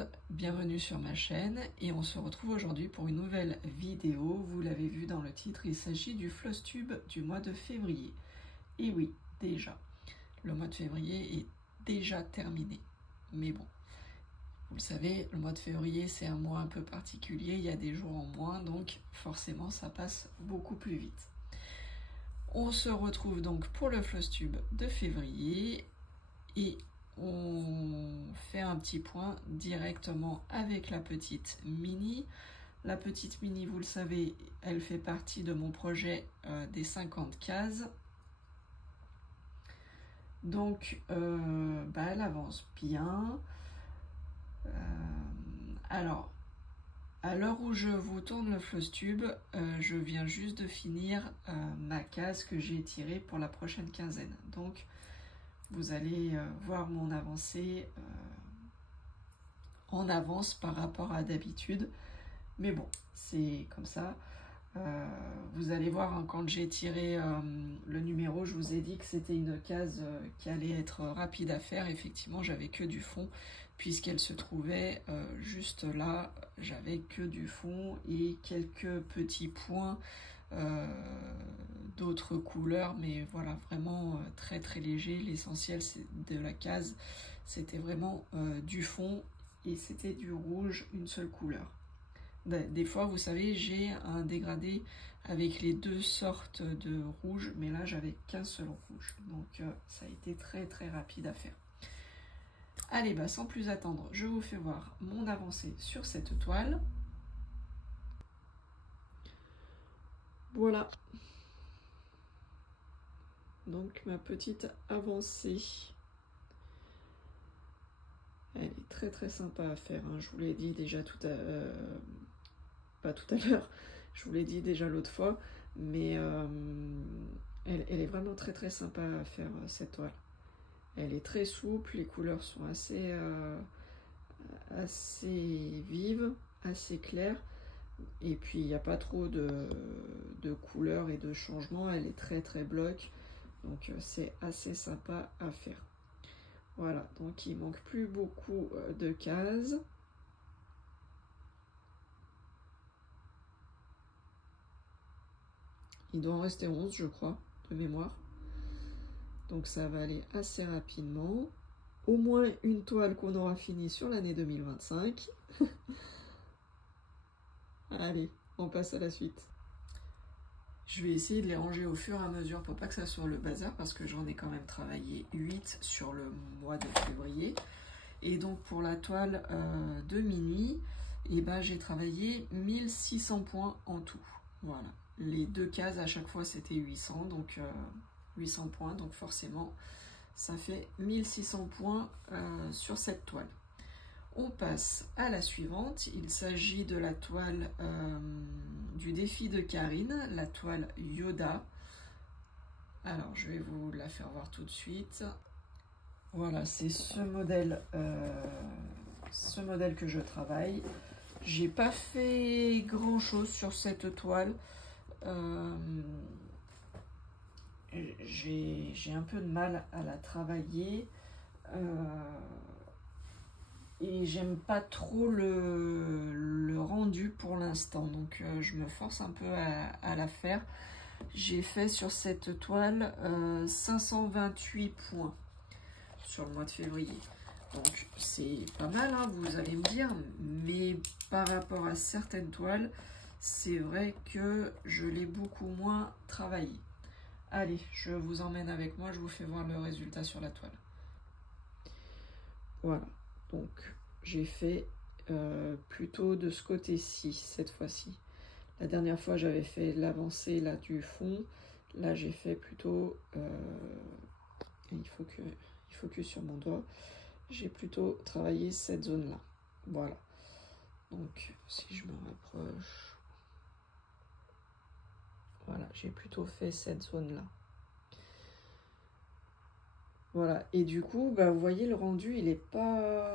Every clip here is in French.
monde, bienvenue sur ma chaîne et on se retrouve aujourd'hui pour une nouvelle vidéo. Vous l'avez vu dans le titre, il s'agit du floss tube du mois de février. Et oui, déjà, le mois de février est déjà terminé. Mais bon, vous le savez, le mois de février c'est un mois un peu particulier, il y a des jours en moins, donc forcément ça passe beaucoup plus vite. On se retrouve donc pour le floss tube de février et on fait un petit point directement avec la petite mini. La petite mini, vous le savez, elle fait partie de mon projet des 50 cases. Donc, elle avance bien. Alors, à l'heure où je vous tourne le floss tube, je viens juste de finir ma case que j'ai tirée pour la prochaine quinzaine. Donc, vous allez voir mon avancée en avance par rapport à d'habitude. Mais bon, c'est comme ça. Vous allez voir, hein, quand j'ai tiré le numéro, je vous ai dit que c'était une case qui allait être rapide à faire. Effectivement, j'avais que du fond, puisqu'elle se trouvait juste là. J'avais que du fond et quelques petits points d'autres couleurs, mais voilà, vraiment très très léger. L'essentiel de la case, c'était vraiment du fond et c'était du rouge, une seule couleur. Des fois, vous savez, j'ai un dégradé avec les deux sortes de rouge, mais là j'avais qu'un seul rouge, donc ça a été très très rapide à faire. Allez, sans plus attendre, je vous fais voir mon avancée sur cette toile. Voilà. Donc ma petite avancée. Elle est très très sympa à faire, hein. Je vous l'ai dit déjà pas tout à l'heure, je vous l'ai dit déjà l'autre fois, mais elle est vraiment très très sympa à faire, cette toile. Elle est très souple, les couleurs sont assez vives, assez claires, et puis il n'y a pas trop de couleurs et de changements. Elle est très très bloc, donc c'est assez sympa à faire. Voilà, donc il manque plus beaucoup de cases. Il doit en rester 11, je crois, de mémoire. Donc ça va aller assez rapidement. Au moins une toile qu'on aura fini sur l'année 2025. Allez, on passe à la suite. Je vais essayer de les ranger au fur et à mesure pour pas que ça soit le bazar, parce que j'en ai quand même travaillé 8 sur le mois de février. Et donc pour la toile de minuit, j'ai travaillé 1600 points en tout. Voilà. Les deux cases à chaque fois c'était 800, donc 800 points, donc forcément ça fait 1600 points sur cette toile. On passe à la suivante. Il s'agit de la toile du défi de Karine, la toile Yoda. Alors je vais vous la faire voir tout de suite. Voilà, c'est ce modèle que je travaille. J'ai pas fait grand chose sur cette toile. J'ai un peu de mal à la travailler. Et j'aime pas trop le rendu pour l'instant, donc je me force un peu à la faire. J'ai fait sur cette toile 528 points sur le mois de février, donc c'est pas mal, hein, vous allez me dire, mais par rapport à certaines toiles, c'est vrai que je l'ai beaucoup moins travaillé. Allez, je vous emmène avec moi, je vous fais voir le résultat sur la toile. Voilà. Donc j'ai fait plutôt de ce côté-ci cette fois-ci. La dernière fois j'avais fait l'avancée là du fond. Là j'ai fait plutôt il faut que sur mon doigt. J'ai plutôt travaillé cette zone-là. Voilà. Donc si je me rapproche. Voilà, j'ai plutôt fait cette zone-là. Voilà, et du coup, vous voyez, le rendu, il est pas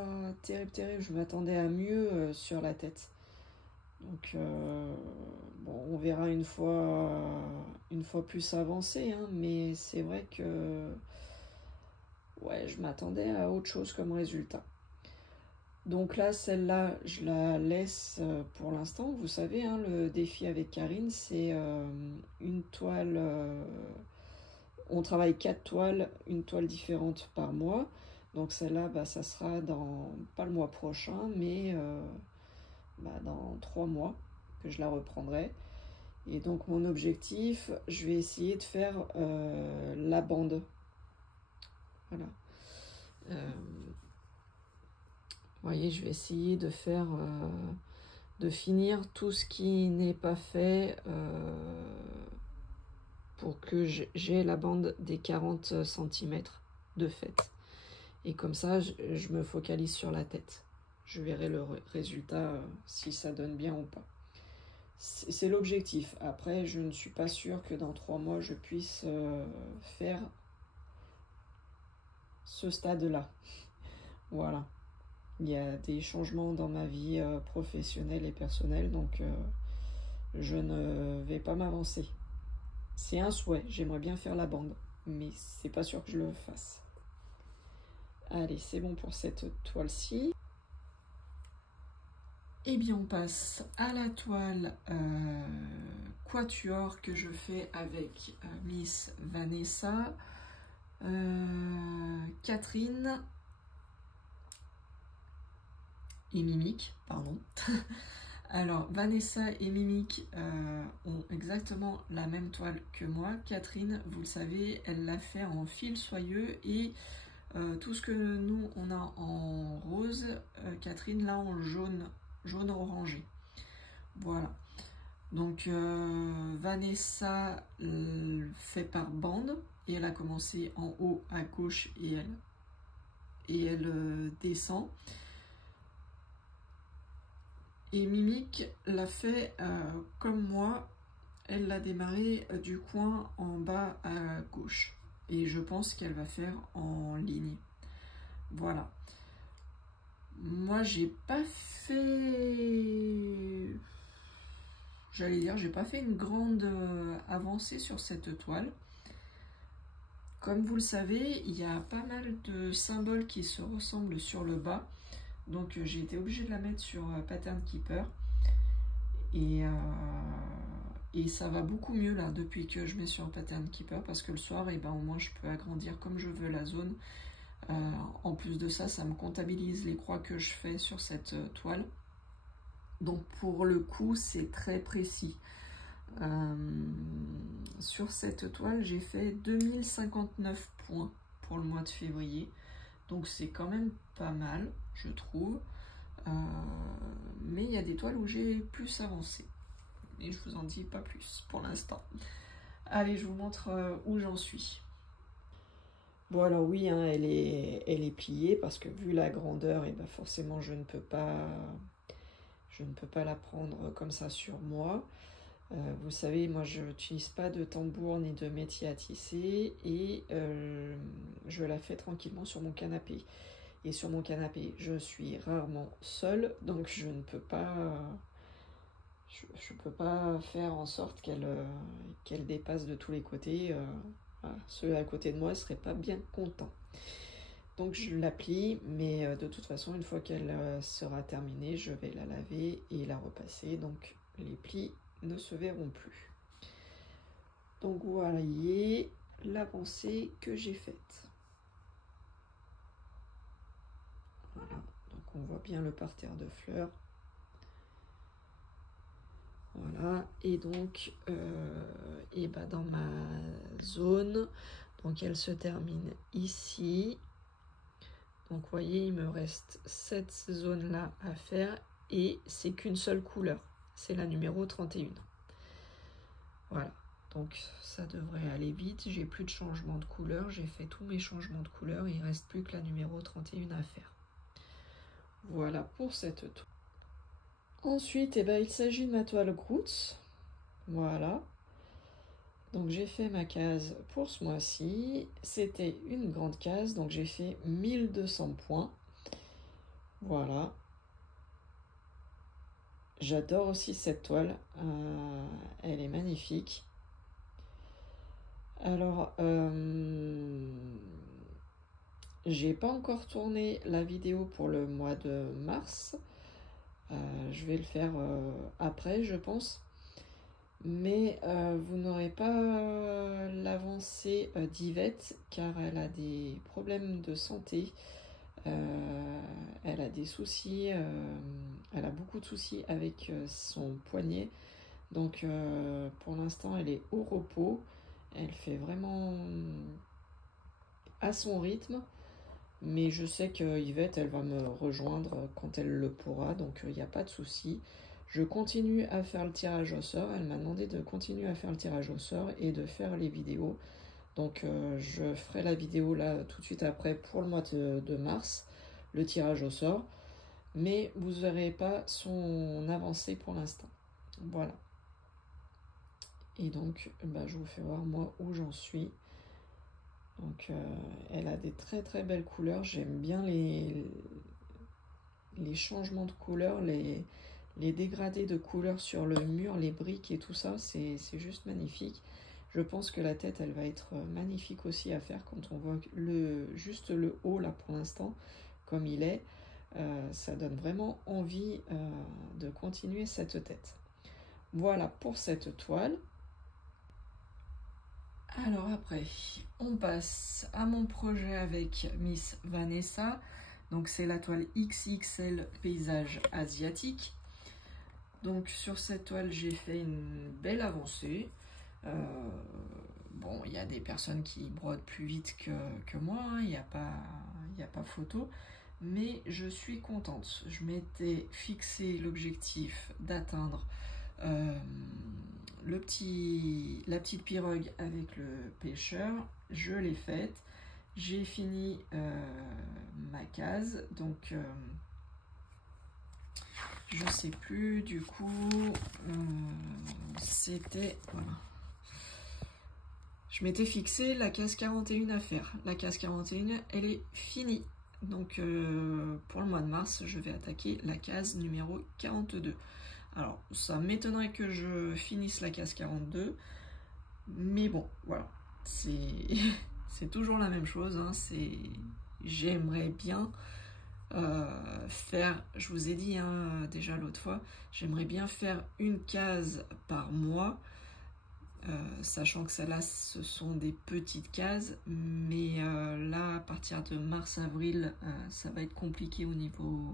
terrible, terrible. Je m'attendais à mieux sur la tête. Donc, bon, on verra une fois plus avancé, hein, mais c'est vrai que, ouais, je m'attendais à autre chose comme résultat. Donc là, celle-là, je la laisse pour l'instant. Vous savez, hein, le défi avec Karine, c'est une toile. On travaille 4 toiles, une toile différente par mois. Donc celle-là, bah, ça sera dans, pas le mois prochain, mais dans 3 mois que je la reprendrai. Et donc mon objectif, je vais essayer de faire la bande. Voilà. Vous voyez, je vais essayer de faire, de finir tout ce qui n'est pas fait pour que j'ai la bande des 40 cm de fait. Et comme ça, je me focalise sur la tête. Je verrai le résultat si ça donne bien ou pas. C'est l'objectif. Après, je ne suis pas sûre que dans 3 mois, je puisse faire ce stade-là. Voilà. Il y a des changements dans ma vie professionnelle et personnelle, donc je ne vais pas m'avancer. C'est un souhait, j'aimerais bien faire la bande, mais c'est pas sûr que je le fasse. Allez, c'est bon pour cette toile-ci. Et bien, on passe à la toile quatuor que je fais avec Miss Vanessa, Catherine et Mimique, pardon. Alors, Vanessa et Mimique ont exactement la même toile que moi. Catherine, vous le savez, elle l'a fait en fil soyeux et tout ce que nous, on a en rose, Catherine l'a en jaune orangé. Voilà. Donc, Vanessa fait par bande et elle a commencé en haut à gauche et elle descend. Et Mimique l'a fait comme moi, elle l'a démarré du coin en bas à gauche. Et je pense qu'elle va faire en ligne. Voilà. Moi, j'ai pas fait... J'allais dire, j'ai pas fait une grande avancée sur cette toile. Comme vous le savez, il y a pas mal de symboles qui se ressemblent sur le bas. Donc j'ai été obligée de la mettre sur Pattern Keeper. Et ça va beaucoup mieux là depuis que je mets sur Pattern Keeper parce que le soir, et ben, au moins je peux agrandir comme je veux la zone. En plus de ça, ça me comptabilise les croix que je fais sur cette toile. Donc pour le coup, c'est très précis. Sur cette toile, j'ai fait 2059 points pour le mois de février. Donc c'est quand même pas mal, je trouve. Mais il y a des toiles où j'ai plus avancé. Et je vous en dis pas plus pour l'instant. Allez, je vous montre où j'en suis. Bon alors oui, hein, elle est pliée parce que vu la grandeur, et ben forcément je ne peux pas la prendre comme ça sur moi. Vous savez, moi je n'utilise pas de tambour ni de métier à tisser et je la fais tranquillement sur mon canapé. Et sur mon canapé, je suis rarement seule, donc je ne peux pas... Je peux pas faire en sorte qu'elle dépasse de tous les côtés. Voilà. Ceux à côté de moi ne seraient pas bien contents. Donc je la plie, mais de toute façon, une fois qu'elle sera terminée, je vais la laver et la repasser. Donc les plis ne se verront plus. Donc voilà l'avancée que j'ai faite. Voilà, donc on voit bien le parterre de fleurs. Voilà, et donc et bah dans ma zone, donc elle se termine ici. Donc vous voyez, il me reste cette zone là à faire et c'est qu'une seule couleur, c'est la numéro 31. Voilà, donc ça devrait aller vite, j'ai plus de changement de couleur, j'ai fait tous mes changements de couleur, il ne reste plus que la numéro 31 à faire. Voilà pour cette toile. Ensuite, il s'agit de ma toile Groots. Voilà. Donc j'ai fait ma case pour ce mois-ci. C'était une grande case, donc j'ai fait 1200 points. Voilà. J'adore aussi cette toile. Elle est magnifique. Alors, j'ai pas encore tourné la vidéo pour le mois de mars. Je vais le faire après, je pense. Mais vous n'aurez pas l'avancée d'Yvette car elle a des problèmes de santé. Elle a des soucis, elle a beaucoup de soucis avec son poignet. Donc pour l'instant elle est au repos. Elle fait vraiment à son rythme. Mais je sais que Yvette, elle va me rejoindre quand elle le pourra, donc il n'y a pas de souci. Je continue à faire le tirage au sort. Elle m'a demandé de continuer à faire le tirage au sort et de faire les vidéos. Donc je ferai la vidéo là tout de suite après pour le mois de mars, le tirage au sort. Mais vous n'aurez pas son avancée pour l'instant. Voilà. Et donc je vous fais voir moi où j'en suis. Donc elle a des très très belles couleurs. J'aime bien les changements de couleurs, les dégradés de couleurs sur le mur, les briques et tout ça, c'est juste magnifique. Je pense que la tête, elle va être magnifique aussi à faire quand on voit juste le haut là pour l'instant, comme il est. Ça donne vraiment envie de continuer cette tête. Voilà pour cette toile. Alors après, on passe à mon projet avec Miss Vanessa. Donc c'est la toile XXL paysage asiatique. Donc sur cette toile, j'ai fait une belle avancée. Bon, il y a des personnes qui brodent plus vite que moi, hein, il n'y a pas photo. Mais je suis contente. Je m'étais fixé l'objectif d'atteindre la petite pirogue avec le pêcheur. Je l'ai faite. J'ai fini ma case. Donc, je sais plus. Du coup, c'était... Voilà. Je m'étais fixé la case 41 à faire. La case 41, elle est finie. Donc, pour le mois de mars, je vais attaquer la case numéro 42. Alors, ça m'étonnerait que je finisse la case 42. Mais bon, voilà. C'est toujours la même chose. Hein. J'aimerais bien faire, je vous ai dit hein, déjà l'autre fois, j'aimerais bien faire une case par mois. Sachant que celles-là, ce sont des petites cases, mais là, à partir de mars-avril, ça va être compliqué au niveau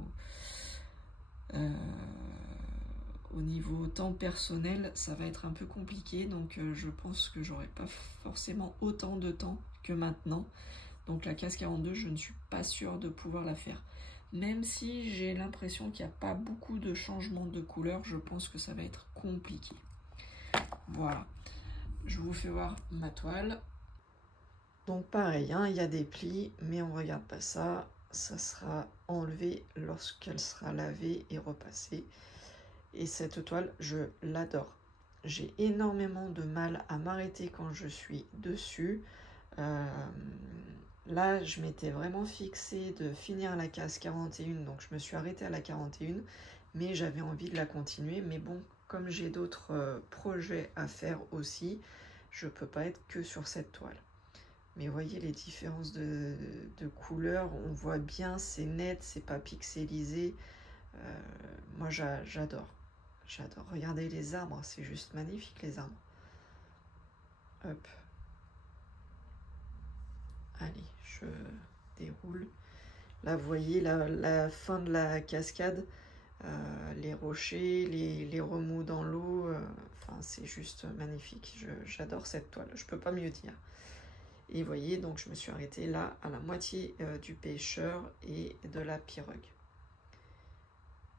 temps personnel, ça va être un peu compliqué, donc je pense que j'aurai pas forcément autant de temps que maintenant. Donc la case 42, je ne suis pas sûre de pouvoir la faire. Même si j'ai l'impression qu'il n'y a pas beaucoup de changements de couleur, je pense que ça va être compliqué. Voilà. Je vous fais voir ma toile. Donc pareil, hein, il y a des plis, mais on regarde pas ça. Ça sera enlevé lorsqu'elle sera lavée et repassée. Et cette toile, je l'adore. J'ai énormément de mal à m'arrêter quand je suis dessus. Là, je m'étais vraiment fixée de finir la case 41, donc je me suis arrêtée à la 41, mais j'avais envie de la continuer. Mais bon, comme j'ai d'autres projets à faire aussi, je peux pas être que sur cette toile. Mais vous voyez les différences de couleurs, on voit bien, c'est net, c'est pas pixelisé. Moi j'adore, j'adore. Regardez les arbres, c'est juste magnifique les arbres. Hop. Allez, je déroule. Là vous voyez la fin de la cascade. Les rochers, les remous dans l'eau, enfin c'est juste magnifique. J'adore cette toile, je peux pas mieux dire. Et vous voyez, donc je me suis arrêtée là à la moitié du pêcheur et de la pirogue.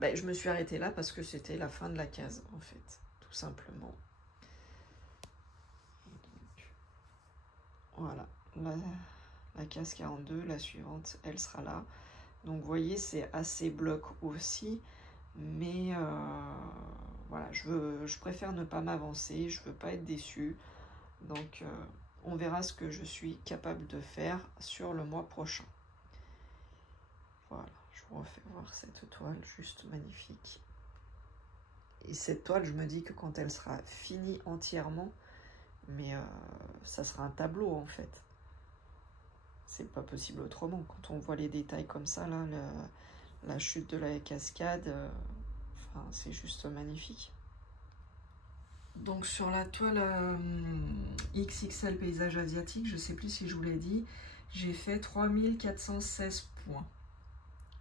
Je me suis arrêtée là parce que c'était la fin de la case en fait, tout simplement. Donc, voilà, la case 42, la suivante, elle sera là. Donc vous voyez, c'est assez bloc aussi. Mais voilà, je préfère ne pas m'avancer, je veux pas être déçue. Donc on verra ce que je suis capable de faire sur le mois prochain. Voilà, je vous refais voir cette toile, juste magnifique. Et cette toile, je me dis que quand elle sera finie entièrement, mais ça sera un tableau en fait. c'est pas possible autrement. Quand on voit les détails comme ça, là, la chute de la cascade, enfin, c'est juste magnifique. Donc sur la toile XXL paysage asiatique, je sais plus si je vous l'ai dit, j'ai fait 3416 points.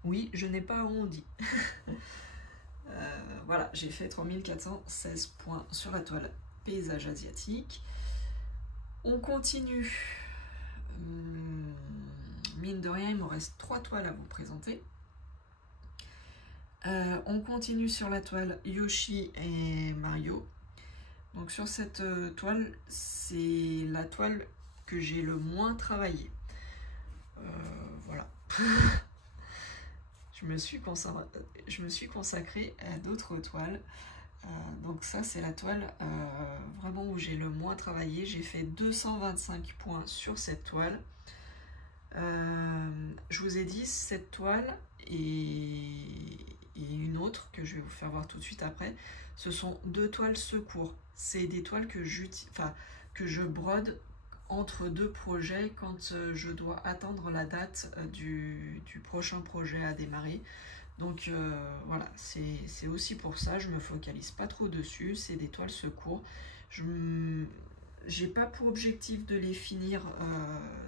Oui, je n'ai pas arrondi. Voilà, j'ai fait 3416 points sur la toile paysage asiatique. On continue. Mine de rien, il me reste 3 toiles à vous présenter. On continue sur la toile Yoshi et Mario. Donc sur cette toile, c'est la toile que j'ai le moins travaillé. Voilà. je me suis consacrée à d'autres toiles. Donc ça, c'est la toile vraiment où j'ai le moins travaillé. J'ai fait 225 points sur cette toile. Je vous ai dit, cette toile et une autre que je vais vous faire voir tout de suite après, ce sont 2 toiles secours. C'est des toiles que je brode entre 2 projets quand je dois attendre la date du prochain projet à démarrer. Donc voilà, c'est aussi pour ça, je me focalise pas trop dessus, c'est des toiles secours. J'ai pas pour objectif de les finir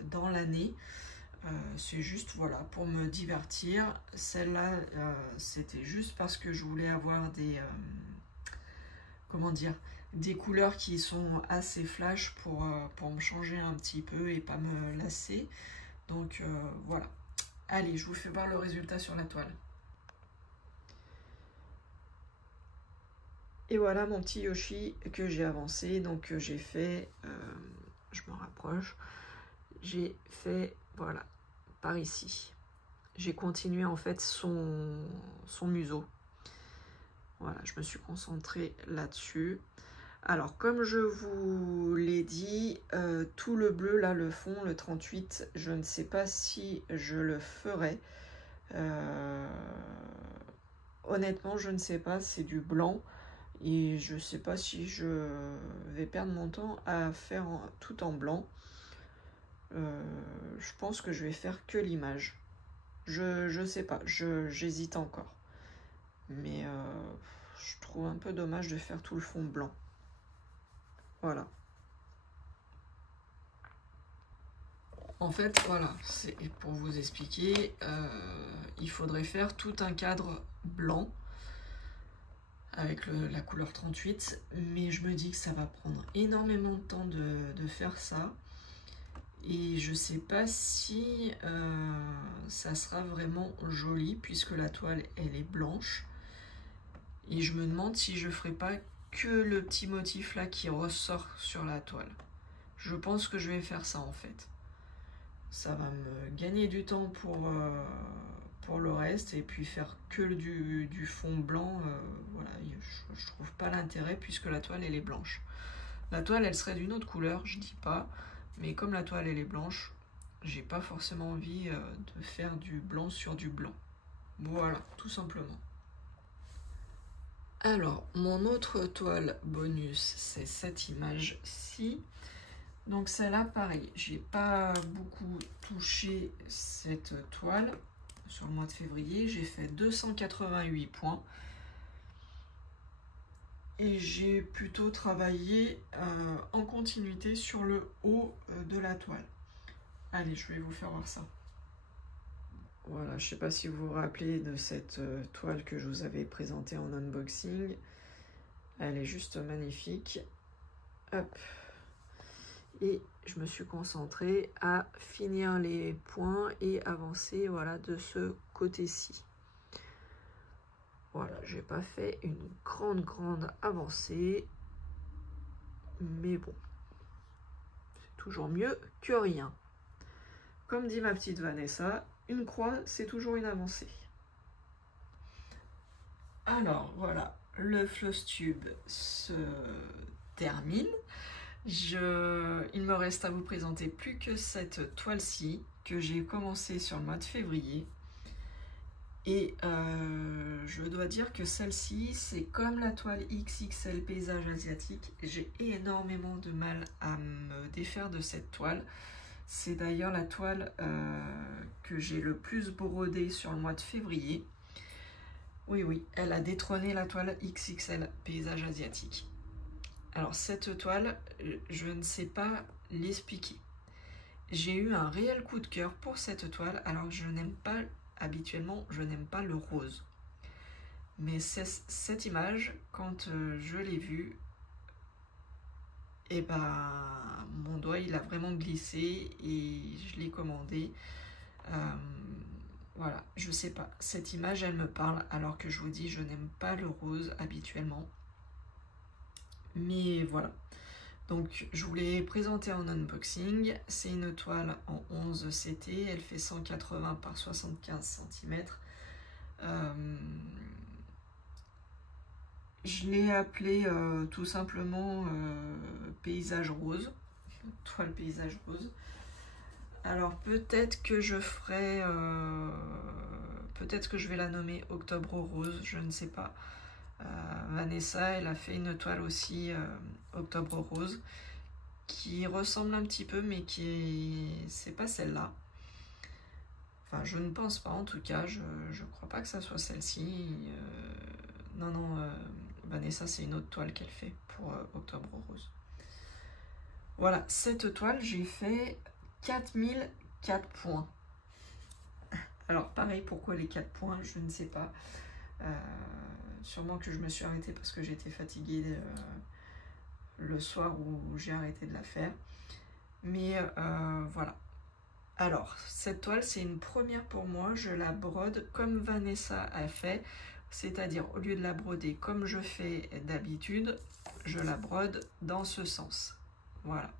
dans l'année. C'est juste voilà pour me divertir. Celle-là, c'était juste parce que je voulais avoir des comment dire, des couleurs qui sont assez flash pour me changer un petit peu et pas me lasser. Donc voilà. Allez, je vous fais voir le résultat sur la toile. Et voilà mon petit Yoshi que j'ai avancé. Donc j'ai fait, je m'en rapproche, j'ai fait voilà par ici. J'ai continué en fait son museau. Voilà, je me suis concentrée là-dessus. Alors, comme je vous l'ai dit, tout le bleu, là, le fond, le 38, je ne sais pas si je le ferai. Honnêtement, je ne sais pas, c'est du blanc. Et je ne sais pas si je vais perdre mon temps à faire tout en blanc. Je pense que je vais faire que l'image. Je sais pas, j'hésite encore. Mais je trouve un peu dommage de faire tout le fond blanc. Voilà. En fait, voilà, c'est pour vous expliquer, il faudrait faire tout un cadre blanc avec la couleur 38, mais je me dis que ça va prendre énormément de temps de faire ça. Et je sais pas si ça sera vraiment joli puisque la toile elle est blanche. Et je me demande si je ferai pas que le petit motif là qui ressort sur la toile. Je pense que je vais faire ça en fait. Ça va me gagner du temps pour le reste et puis faire que du fond blanc. Voilà, je trouve pas l'intérêt puisque la toile elle est blanche. La toile elle serait d'une autre couleur, je dis pas. Mais comme la toile elle est blanche, j'ai pas forcément envie de faire du blanc sur du blanc. Voilà, tout simplement. Alors, mon autre toile bonus, c'est cette image-ci. Donc celle-là, pareil, j'ai pas beaucoup touché cette toile sur le mois de février. J'ai fait 288 points. Et j'ai plutôt travaillé en continuité sur le haut de la toile. Allez, je vais vous faire voir ça. Voilà, je ne sais pas si vous vous rappelez de cette toile que je vous avais présentée en unboxing. Elle est juste magnifique. Hop. Et je me suis concentrée à finir les points et avancer voilà, de ce côté-ci. Voilà, j'ai pas fait une grande avancée. Mais bon, c'est toujours mieux que rien. Comme dit ma petite Vanessa, une croix, c'est toujours une avancée. Alors, voilà, le Flosstube se termine. Il me reste à vous présenter plus que cette toile-ci, que j'ai commencé sur le mois de février. Et je dois dire que celle-ci, c'est comme la toile XXL paysage asiatique. J'ai énormément de mal à me défaire de cette toile. C'est d'ailleurs la toile que j'ai le plus brodée sur le mois de février. Oui, oui, elle a détrôné la toile XXL paysage asiatique. Alors cette toile, je ne sais pas l'expliquer. J'ai eu un réel coup de cœur pour cette toile, alors que je n'aime pas, habituellement, je n'aime pas le rose. Mais cette image, quand je l'ai vue, et ben mon doigt il a vraiment glissé et je l'ai commandé. Voilà, je sais pas, cette image elle me parle alors que je vous dis je n'aime pas le rose habituellement. Mais voilà, donc je vous l'ai présenté en unboxing. C'est une toile en 11 CT, elle fait 180 par 75 cm. Je l'ai appelé tout simplement paysage rose, toile paysage rose. Alors peut-être que je ferai, peut-être que je vais la nommer Octobre Rose, je ne sais pas. Vanessa, elle a fait une toile aussi Octobre Rose qui ressemble un petit peu, mais c'est pas celle-là. Enfin, je ne pense pas en tout cas. Je crois pas que ça soit celle-ci. Non, Vanessa, c'est une autre toile qu'elle fait pour Octobre Rose. Voilà, cette toile, j'ai fait 4004 points. Alors pareil, pourquoi les 4 points, je ne sais pas. Sûrement que je me suis arrêtée parce que j'étais fatiguée le soir où j'ai arrêté de la faire. Mais voilà. Alors, cette toile, c'est une première pour moi. Je la brode comme Vanessa a fait. C'est-à-dire, au lieu de la broder comme je fais d'habitude, je la brode dans ce sens. Voilà.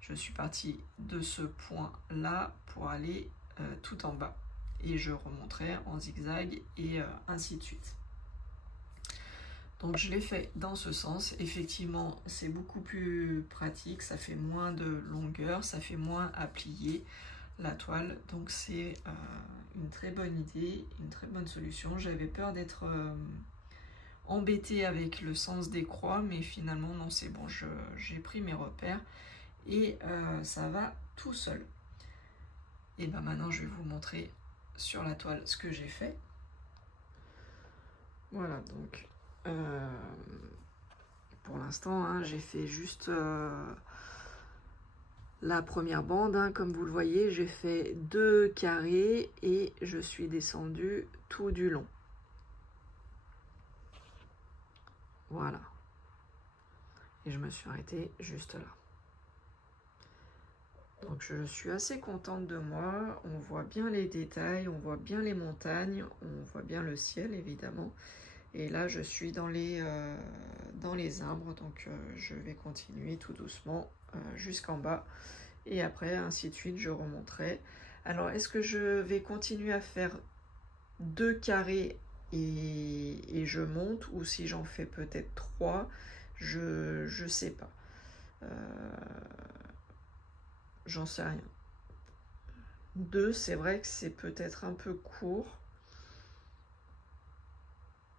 Je suis partie de ce point-là pour aller tout en bas. Et je remonterai en zigzag et ainsi de suite. Donc je l'ai fait dans ce sens. Effectivement, c'est beaucoup plus pratique. Ça fait moins de longueur, ça fait moins à plier la toile. Donc c'est une très bonne idée, une très bonne solution. J'avais peur d'être embêtée avec le sens des croix, mais finalement non, c'est bon. J'ai pris mes repères. Et ça va tout seul. Et ben maintenant je vais vous montrer sur la toile ce que j'ai fait. Voilà, donc pour l'instant hein, j'ai fait juste la première bande, hein, comme vous le voyez, j'ai fait 2 carrés et je suis descendue tout du long. Voilà, et je me suis arrêtée juste là. Donc je suis assez contente de moi, on voit bien les détails, on voit bien les montagnes, on voit bien le ciel évidemment. Et là je suis dans les arbres, donc je vais continuer tout doucement jusqu'en bas. Et après ainsi de suite je remonterai. Alors est-ce que je vais continuer à faire 2 carrés et je monte, ou si j'en fais peut-être 3, je sais pas. J'en sais rien. 2, c'est vrai que c'est peut-être un peu court.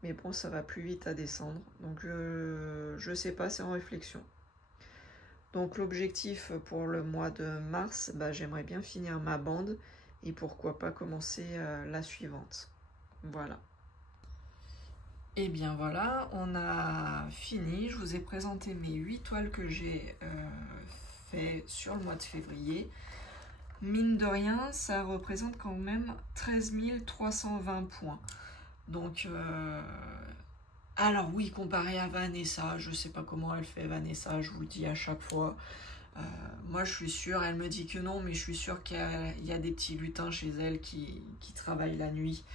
Mais bon, ça va plus vite à descendre. Donc je sais pas, c'est en réflexion. Donc l'objectif pour le mois de mars, bah, j'aimerais bien finir ma bande. Et pourquoi pas commencer la suivante. Voilà. Et bien voilà, on a fini. Je vous ai présenté mes 8 toiles que j'ai fait sur le mois de février. Mine de rien, ça représente quand même 13 320 points. Donc, alors oui, comparé à Vanessa, je sais pas comment elle fait Vanessa, je vous le dis à chaque fois. Moi, je suis sûre, elle me dit que non, mais je suis sûre qu'il y a des petits lutins chez elle qui travaillent la nuit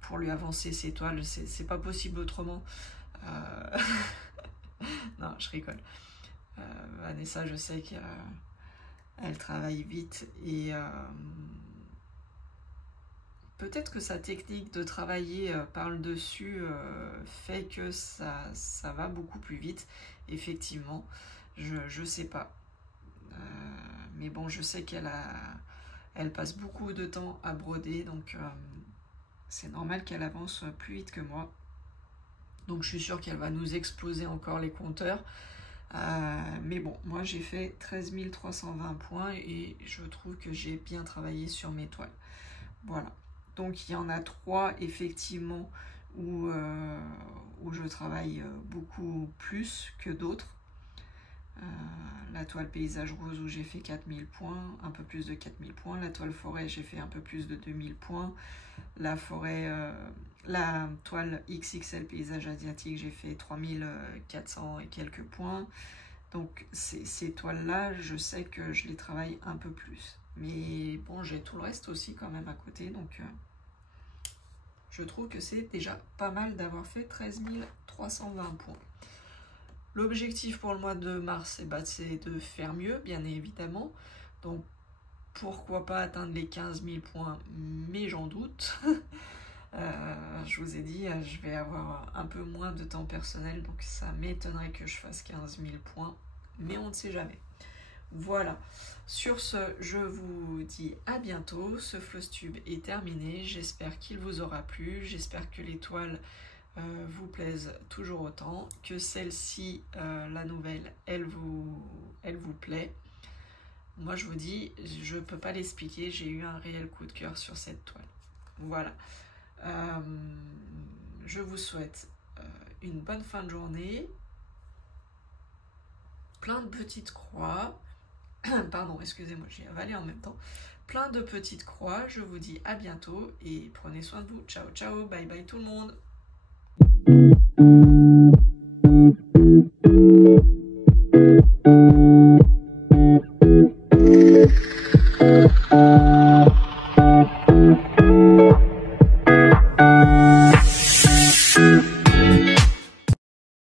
pour lui avancer ses toiles. C'est pas possible autrement. Non, je rigole. Vanessa, je sais qu'elle travaille vite et peut-être que sa technique de travailler par le dessus fait que ça va beaucoup plus vite. Effectivement, je sais pas. Mais bon, je sais elle passe beaucoup de temps à broder, donc c'est normal qu'elle avance plus vite que moi. Donc je suis sûre qu'elle va nous exploser encore les compteurs. Mais bon, moi j'ai fait 13 320 points et je trouve que j'ai bien travaillé sur mes toiles. Voilà. Donc il y en a 3 effectivement où je travaille beaucoup plus que d'autres. La toile paysage rose où j'ai fait 4000 points, un peu plus de 4000 points. La toile forêt, j'ai fait un peu plus de 2000 points. La toile XXL paysage asiatique, j'ai fait 3400 et quelques points. Donc ces toiles-là, je sais que je les travaille un peu plus. Mais bon, j'ai tout le reste aussi quand même à côté. Donc je trouve que c'est déjà pas mal d'avoir fait 13 320 points. L'objectif pour le mois de mars, c'est de faire mieux, bien évidemment. Donc, pourquoi pas atteindre les 15 000 points, mais j'en doute. Je vous ai dit, je vais avoir un peu moins de temps personnel, donc ça m'étonnerait que je fasse 15 000 points, mais on ne sait jamais. Voilà. Sur ce, je vous dis à bientôt. Ce Flosstube est terminé. J'espère qu'il vous aura plu. J'espère que les toiles vous plaisent toujours autant, que celle-ci, la nouvelle, elle vous plaît. Moi je vous dis, je peux pas l'expliquer, j'ai eu un réel coup de cœur sur cette toile. Voilà. Je vous souhaite une bonne fin de journée, plein de petites croix, pardon, excusez-moi, j'ai avalé en même temps, plein de petites croix. Je vous dis à bientôt et prenez soin de vous. Ciao, ciao, bye bye tout le monde.